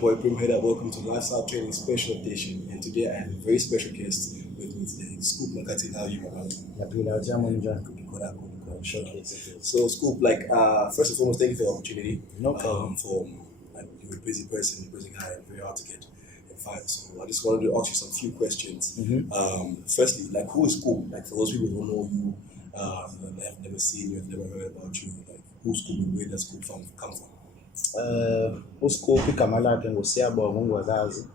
your boy Prim Header. Welcome to Lifestyle Training Special Edition. And today I have a very special guest with me today, Scoop Makhathini. How are you, my brother? So, Scoop, first and foremost, thank you for the opportunity. No problem. You're a busy person, you're a busy guy, and very hard to get and find. So, I just wanted to ask you some few questions. Firstly, who is Scoop? For those people who don't know you, have never seen you, have never heard about you, who's Scoop and where does Scoop come from? uScoop igama lakhe nguSiyabonga uNgwakazi.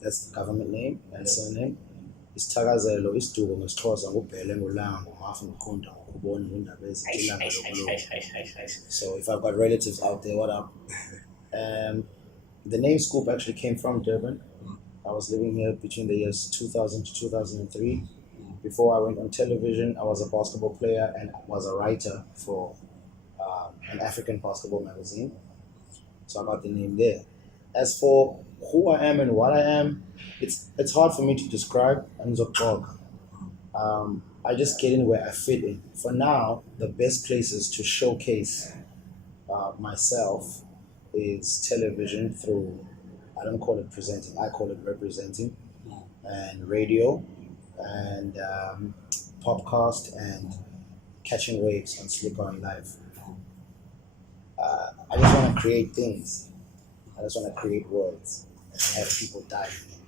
That's the government name and surname. Isithakazelo isiduko ngesiXhosa ngubhele ngolanga ngomafu ngiqonda ngokubona indaba ezithilanga lokulo. So if I've got relatives out there, what up? The name Scoop actually came from Durban. I was living here between the years 2000 to 2003. Before I went on television, I was a basketball player and was a writer for an African basketball magazine. So I got the name there. As for who I am and what I am, it's hard for me to describe. I just get in where I fit in. For now, the best places to showcase myself is television through, I don't call it presenting, I call it representing, and radio, and podcast, and catching waves on Slikour live. I just want to create things. I just want to create worlds and have people dive in.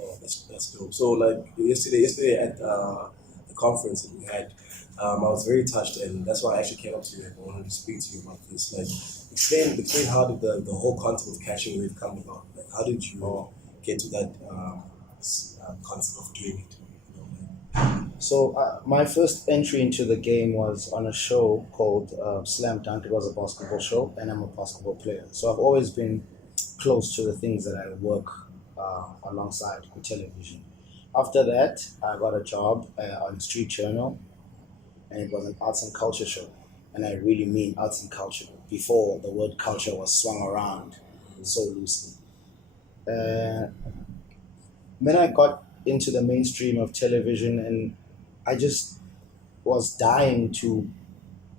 Oh, that's dope. So yesterday at the conference that we had, I was very touched, and that's why I actually came up to you and I wanted to speak to you about this. Explain how did the whole concept of catching wave come about? How did you get to that concept of doing it? So my first entry into the game was on a show called Slam Dunk. It was a basketball show, and I'm a basketball player. So I've always been close to the things that I work alongside with television. After that, I got a job on Street Journal, and it was an arts and culture show. And I really mean arts and culture, before the word culture was swung around so loosely. Then I got into the mainstream of television, and I just was dying to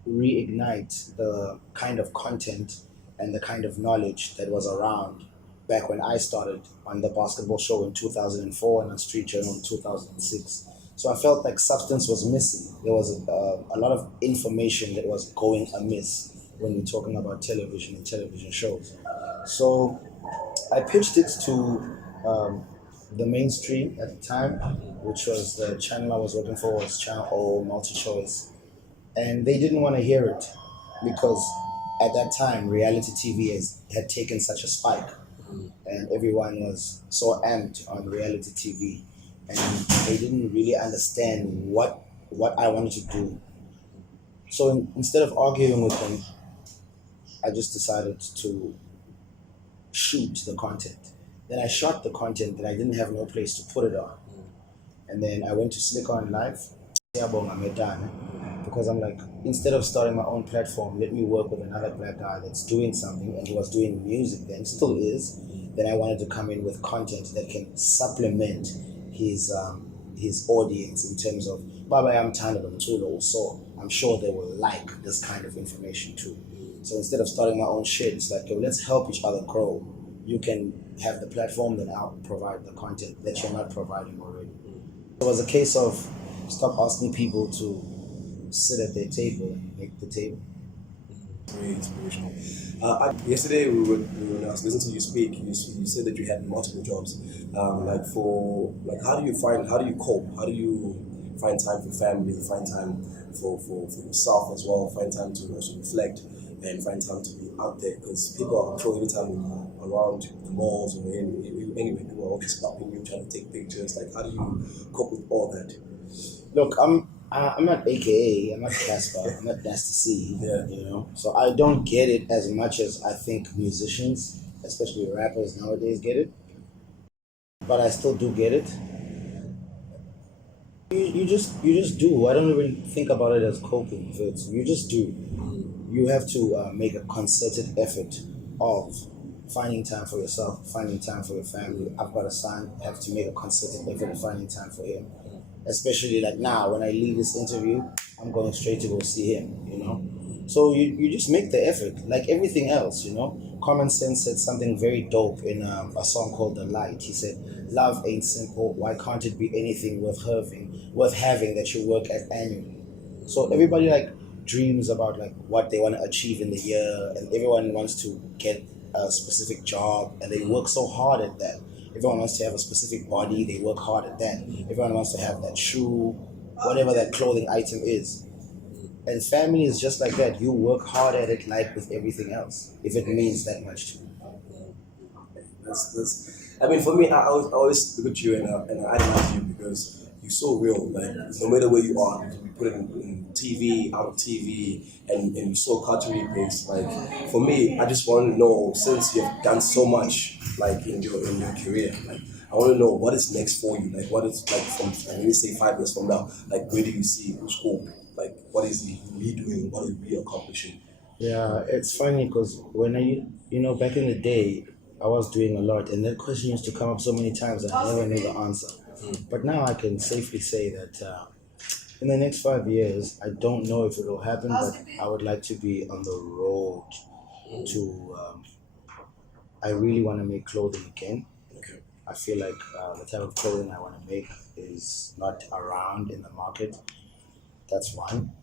reignite the kind of content and the kind of knowledge that was around back when I started on the basketball show in 2004 and on Street Journal in 2006. So I felt like substance was missing. There was a lot of information that was going amiss when we're talking about television and television shows. So I pitched it to the mainstream at the time, which was the channel I was working for, was Channel O, Multi-Choice. And they didn't want to hear it because at that time, reality TV had taken such a spike, and everyone was so amped on reality TV, and they didn't really understand what I wanted to do. So instead of arguing with them, I just decided to shoot the content. Then I shot the content that I didn't have no place to put it on. And then I went to Slikour live, because I'm like, instead of starting my own platform, let me work with another black guy that's doing something, and he was doing music then, still is. Then I wanted to come in with content that can supplement his audience in terms of, Baba I'm so I'm sure they will like this kind of information too. So instead of starting my own shit, it's like, let's help each other grow. You can have the platform, then I'll provide the content that you're not providing already. It was a case of stop asking people to sit at their table and make the table. Very inspirational. Yesterday when I was listening to you speak, you said that you had multiple jobs. How do you cope? How do you find time for family, find time for yourself as well, find time to also reflect and find time to be out there? Because people are, I'm sure, anytime you're around the malls or anywhere, people are always stopping you, trying to take pictures. How do you cope with all that? Look, I'm not AKA, I'm not Casper, I'm not Nasty C, So I don't get it as much as I think musicians, especially rappers nowadays, get it. But I still do get it. You just do. I don't even think about it as coping. You just do. You have to make a concerted effort of finding time for yourself, finding time for your family. I've got a son, I have to make a concerted effort of finding time for him. Especially now, when I leave this interview, I'm going straight to go see him, So you just make the effort, like everything else, you know. Common Sense said something very dope in a song called The Light. He said, "Love ain't simple. Why can't it be anything worth having that you work at annually?" So everybody like dreams about like what they want to achieve in the year, and everyone wants to get a specific job, and they work so hard at that. Everyone wants to have a specific body. They work hard at that. Everyone wants to have that shoe, whatever that clothing item is. And family is just like that. You work hard at it like with everything else, if it means that much to you. That's I mean, for me, I always look at you and I idolize you because you're so real. Like, no matter where you are, you put it in TV, out of TV, and you're so culturally based. Like, for me, I just want to know, since you've done so much, like, in your career, like, I want to know what is next for you. Like, what is, like, from, let me say, 5 years from now, like, where do you see Scoop? Like, what is he doing? What is he accomplishing? Yeah, it's funny because when you know, back in the day, I was doing a lot, and that question used to come up so many times that I never knew the answer. But now I can safely say that in the next 5 years, I don't know if it will happen, but I would like to be on the road to. I really want to make clothing again. Okay. I feel like the type of clothing I want to make is not around in the market. That's one.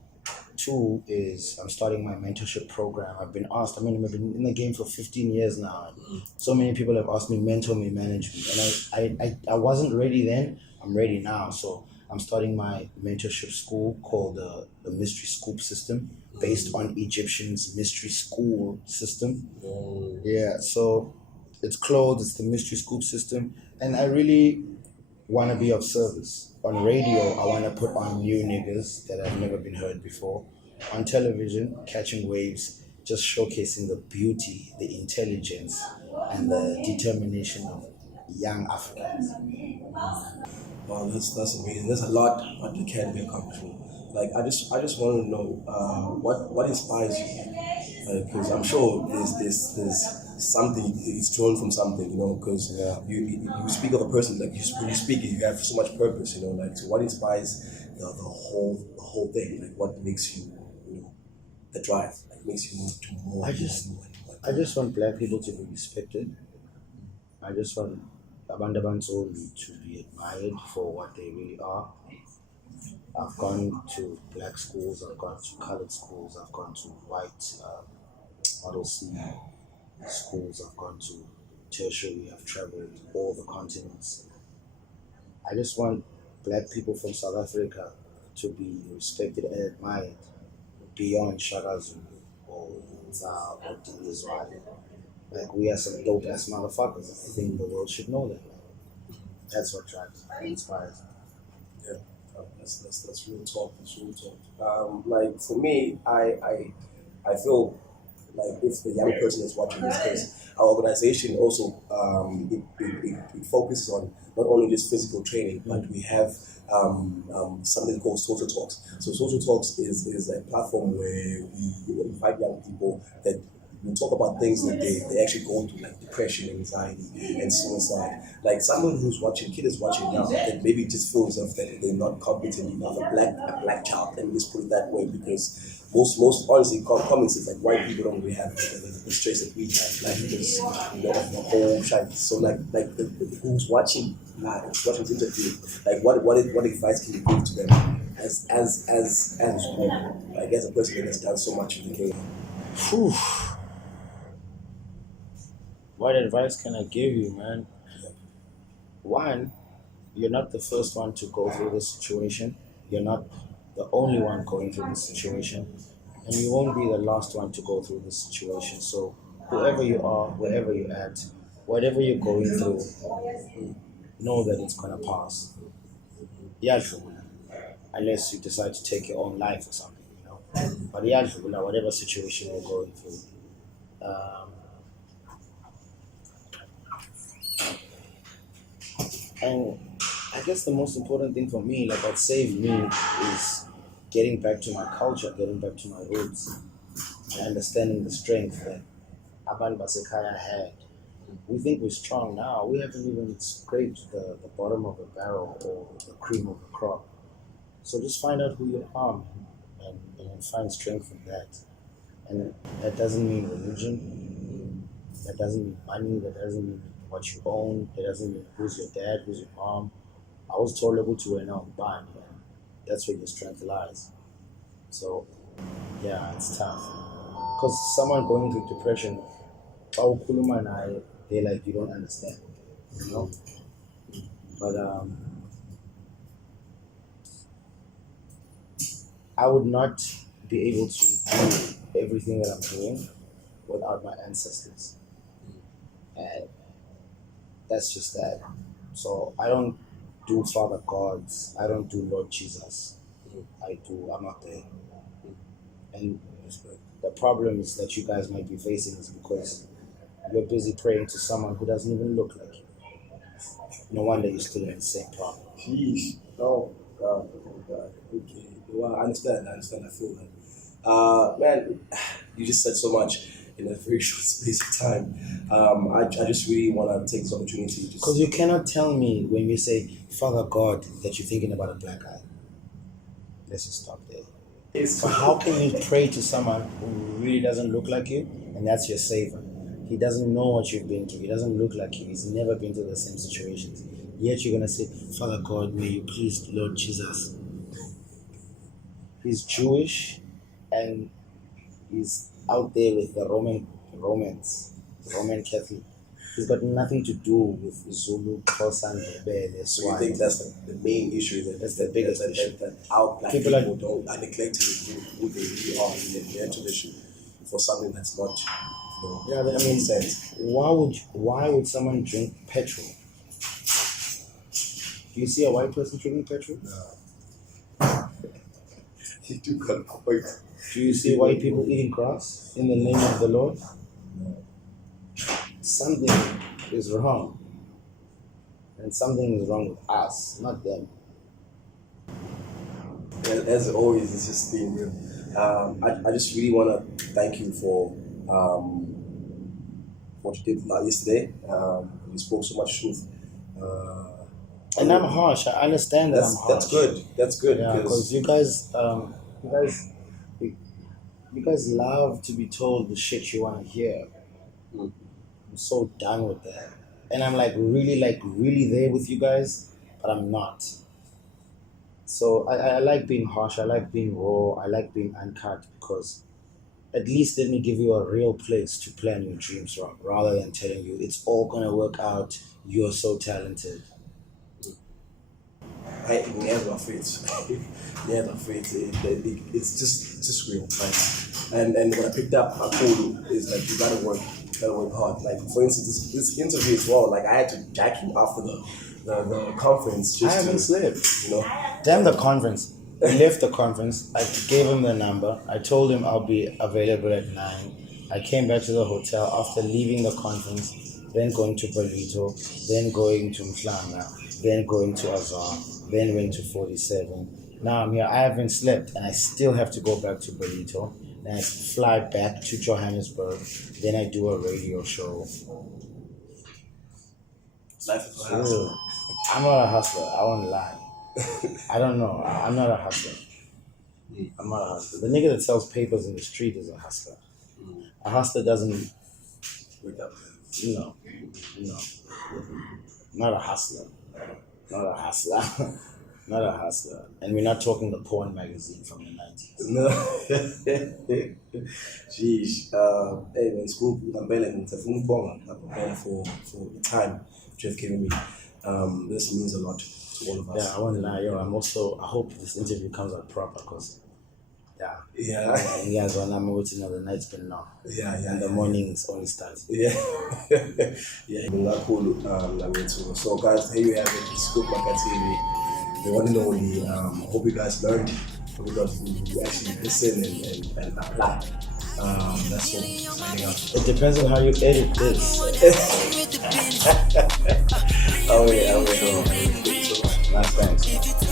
Two is I'm starting my mentorship program. I've been asked, I mean, I've been in the game for 15 years now. And so many people have asked me, mentor me, manage me. And I wasn't ready then. I'm ready now. So I'm starting my mentorship school called the Mystery Scoop System, based on Egyptians' mystery school system. Yeah, so it's closed, it's the Mystery Scoop System. And I really want to be of service. On radio, I want to put on new niggas that have never been heard before. On television, catching waves, just showcasing the beauty, the intelligence, and the determination of young Africans. Wow, that's amazing. There's a lot that you can be accomplishing. Like, I just want to know what inspires you, because I'm sure there's something, it's drawn from something, you know, because Yeah. you speak of a person, like, when you speak, you have so much purpose, you know, like, so what inspires the whole thing, like, what makes you, you know, the drive, like, makes you move to more I and more just, and more and more. I just want black people to be respected. I just want Abandabanzoli to be admired for what they really are. I've gone to black schools, I've gone to colored schools, I've gone to white model C schools, I've gone to tertiary, I've traveled all the continents. I just want black people from South Africa to be respected and admired beyond Shaka Zulu or Za or Dinizwale. Like, we are some dope ass motherfuckers. I think the world should know that. That's what drives me, inspires me. Yeah, that's real talk. That's real talk. Like, for me, I feel like, if the young person is watching this, because our organization also, it focuses on not only just physical training, but we have something called social talks. So social talks is a platform where we invite young people that we talk about things that they actually go through, like depression, anxiety, and suicide. Like, someone who's watching, kid is watching now, that maybe just feels of that they're not competent enough, a black child, let me just put it that way, because most honestly, comments is like, white people don't really have the stress that we have, like, because, you know, the whole shit. So, like who's watching, watching this interview, like, what advice can you give to them, like, as a person that has done so much in the game? Whew. What advice can I give you, man? One, you're not the first one to go through this situation. You're not the only one going through this situation. And you won't be the last one to go through this situation. So, whoever you are, wherever you're at, whatever you're going through, know that it's going to pass. Yadlula. Unless you decide to take your own life or something, you know. But yadlula, whatever situation you're going through. Um, and I guess the most important thing for me, like what saved me, is getting back to my culture, getting back to my roots, and understanding the strength that Aban Basekaya had. We think we're strong now. We haven't even scraped the bottom of the barrel or the cream of the crop. So just find out who you are, man, and find strength in that. And that doesn't mean religion, that doesn't mean money, that doesn't mean what you own, that doesn't mean who's your dad, who's your mom. I was told able to win out band, and that's where your strength lies. So yeah, it's tough. Because someone going through depression, oh Kuluma and I, they're like you don't understand, you know? But I would not be able to do everything that I'm doing without my ancestors. And that's just that. So I don't do Father Gods, I don't do Lord Jesus. I'm not there. And the problem is that you guys might be facing is because you're busy praying to someone who doesn't even look like you. No wonder you're still in the same problem. Jeez. Oh, God. Oh, God. Okay. Well, I understand. I feel that. Man, you just said so much in a very short space of time. I just really want to take this opportunity to just. Because you cannot tell me when you say Father God that you're thinking about a black guy. Let's just stop there. So how can you pray to someone who really doesn't look like you and that's your savior? He doesn't know what you've been through. He doesn't look like you. He's never been through the same situations. Yet you're going to say, Father God, may you please, Lord Jesus. He's Jewish and he's out there with the Roman Catholic. He's got nothing to do with Zulu, Xhosa, Ndebele, So you Swahili. think that's the main issue? That's the biggest issue. That our black People people are neglecting who they really are in their tradition for something that's not, Yeah, I mean, makes sense. why would someone drink petrol? Do you see a white person drinking petrol? No. You do got a point. Do you see white people eating grass in the name of the Lord? No. Something is wrong. And something is wrong with us, not them. As always, it's just being real. I just really want to thank you for what you did yesterday. You spoke so much truth. And I'm harsh. I understand that I'm harsh. That's good. That's good. Yeah, because you guys love to be told the shit you want to hear. Mm. I'm so done with that. And I'm really there with you guys, but I'm not. So I like being harsh, I like being raw, I like being uncut because at least let me give you a real place to plan your dreams from rather than telling you it's all gonna work out, you're so talented. I never afraid. Never afraid. It's just real. Like, and what I picked up, I told you, is that you gotta work hard. Like for instance, this interview as well. Like I had to jack him after the conference. I haven't slept. You know. Damn the conference. We left the conference. I gave him the number. I told him I'll be available at 9. I came back to the hotel after leaving the conference, then going to Palito, then going to Mhlanga, then going to Azar, then went to 47. Now I'm here. I haven't slept and I still have to go back to Palito. Then I fly back to Johannesburg. Then I do a radio show. Life is a hustle. I'm not a hustler. I won't lie. I don't know. I'm not a hustler. I'm not a hustler. The nigga that sells papers in the street is a hustler. A hustler doesn't. Wake up. No. Not a hustler. Not a hustler. Not a hustler. And we're not talking the porn magazine from the 90s. No. Jeez. Hey man, Scoop, Ngambele, for the time you have given me. This means a lot to all of us. Yeah, I won't lie, I hope this interview comes out proper because Yeah. and guys, when I'm waiting on the night's been long. Yeah. And the mornings only start. Yeah. Yeah. So guys, here you have it, Scoop Makhathini. The one and only. Hope you guys learned. Hope you actually listen and apply. That's all. Signing out. It depends on how you edit this. Oh yeah. Thank you so much. Thanks.